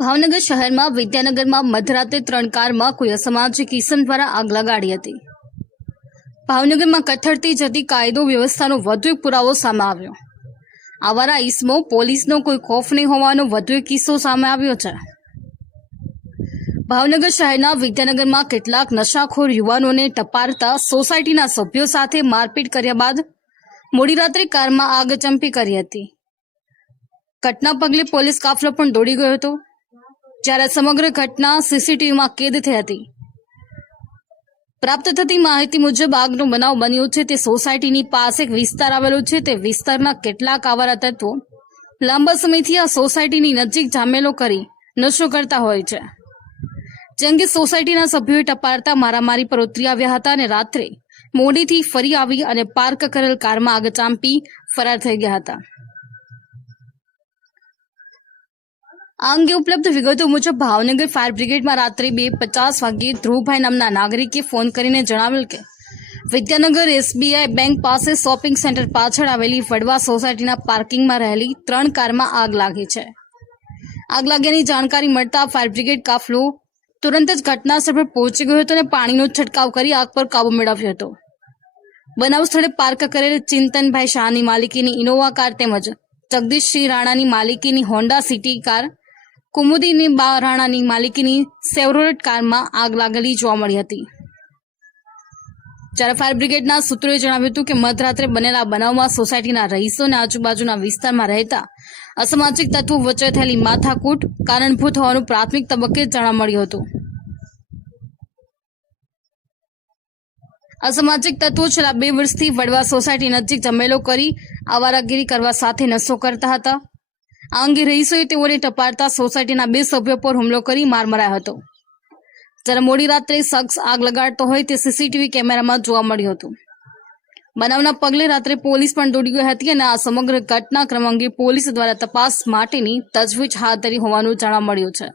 ભાવનગર શહેરમાં, વિદ્યાનગરમાં, મધરાતે ત્રણ કારમાં કોઈ અસામાજિક ઇસમ દ્વારા આગ લગાડી હતી. ભાવનગરમાં કથળતી જતી કાયદો વ્યવસ્થાનો વધુ એક પુરાવો સામે આવ્યો. આવારા ઇસમો પોલીસનો કોઈ ખોફ નહીં હોવાનો વધુ એક કિસ્સો સામે આવ્યો છે. ભાવનગર શહેરના, વિદ્યાનગરમાં કેટલાક નશાખોર યુવાનોને ટપારતા સોસાયટીના સભ્યો સાથે મારપીટ કર્યા બાદ મોડી રાત્રે કારમાં આગ ચંપી કરી હતી. ઘટના પગલે પોલીસ કાફલો પણ દોડી ગયો હતો. જ્યારે સમગ્ર ઘટના સીસીટીવીમાં કેદ થઈ હતી. પ્રાપ્ત થતી માહિતી મુજબ આગનો બનાવ બન્યો છે. તે સોસાયટીની પાસે એક વિસ્તાર આવેલો છે. તે વિસ્તારના કેટલાક આવારા તત્વો લાંબા સમયથી આ સોસાયટીની નજીક જામેલો કરી નશો કરતા હોય છે. જેમ કે સોસાયટીના સભ્યોએ ટપારતા મારામારી પર ઉતરી આવ્યા હતા અને રાત્રે મોડીથી ફરી આવી અને પાર્ક કરેલ કારમાં આગ ચાંપી ફરાર થઈ ગયા હતા. આ અંગે ઉપલબ્ધ વિગતો મુજબ ભાવનગર ફાયર બ્રિગેડમાં રાત્રે બે પચાસ વાગ્યે ધ્રુવભાઈ નામના નાગરિકે ફોન કરીને જણાવેલ કે વિદ્યાનગર એસબીઆઈ બેંક પાસે શોપિંગ સેન્ટર પાછળ આવેલી વડવા સોસાયટીના પાર્કિંગમાં રહેલી ત્રણ કારમાં આગ લાગી છે. આગ લાગ્યાની જાણકારી મળતા ફાયર બ્રિગેડ કાફલો તુરંત જ ઘટના સ્થળ પર પહોંચી ગયો હતો અને પાણીનો છંટકાવ કરી આગ પર કાબુ મેળવ્યો હતો. બનાવ સ્થળે પાર્ક કરેલ ચિંતનભાઈ શાહની માલિકીની ઇનોવા કાર તેમજ જગદીશસિંહ રાણાની માલિકીની હોન્ડા સિટી કાર કુમુદીની બા રાણાની માલિકીની સેવરોલેટ કારમાં આગ લાગેલી જોવા મળી હતી. જ્યારે ફાયર બ્રિગેડના સૂત્રોએ જણાવ્યું હતું કે મધરાત્રે બનેલા બનાવમાં સોસાયટીના રહીશો અને આજુબાજુના વિસ્તારમાં રહેતા અસામાજિક તત્વો વચ્ચે થયેલી માથાકૂટ કારણભૂત હોવાનું પ્રાથમિક તબક્કે જાણવા મળ્યું હતું. અસામાજિક તત્વો છેલ્લા બે વર્ષથી વડવા સોસાયટી નજીક જમેલો કરી આવારાગીરી કરવા સાથે નશો કરતા હતા. આ અંગે રહીશોએ તેઓને ટપાડતા સોસાયટીના બે સભ્યો પર હુમલો કરી માર મરાયો હતો. જ્યારે મોડી રાત્રે શખ્સ આગ લગાડતો હોય તે સીસીટીવી કેમેરામાં જોવા મળ્યું હતું. બનાવના પગલે રાત્રે પોલીસ પણ દોડી ગઈ હતી અને આ સમગ્ર ઘટનાક્રમ અંગે પોલીસ દ્વારા તપાસ માટેની તજવીજ હાથ ધરી હોવાનું જાણવા મળ્યું છે.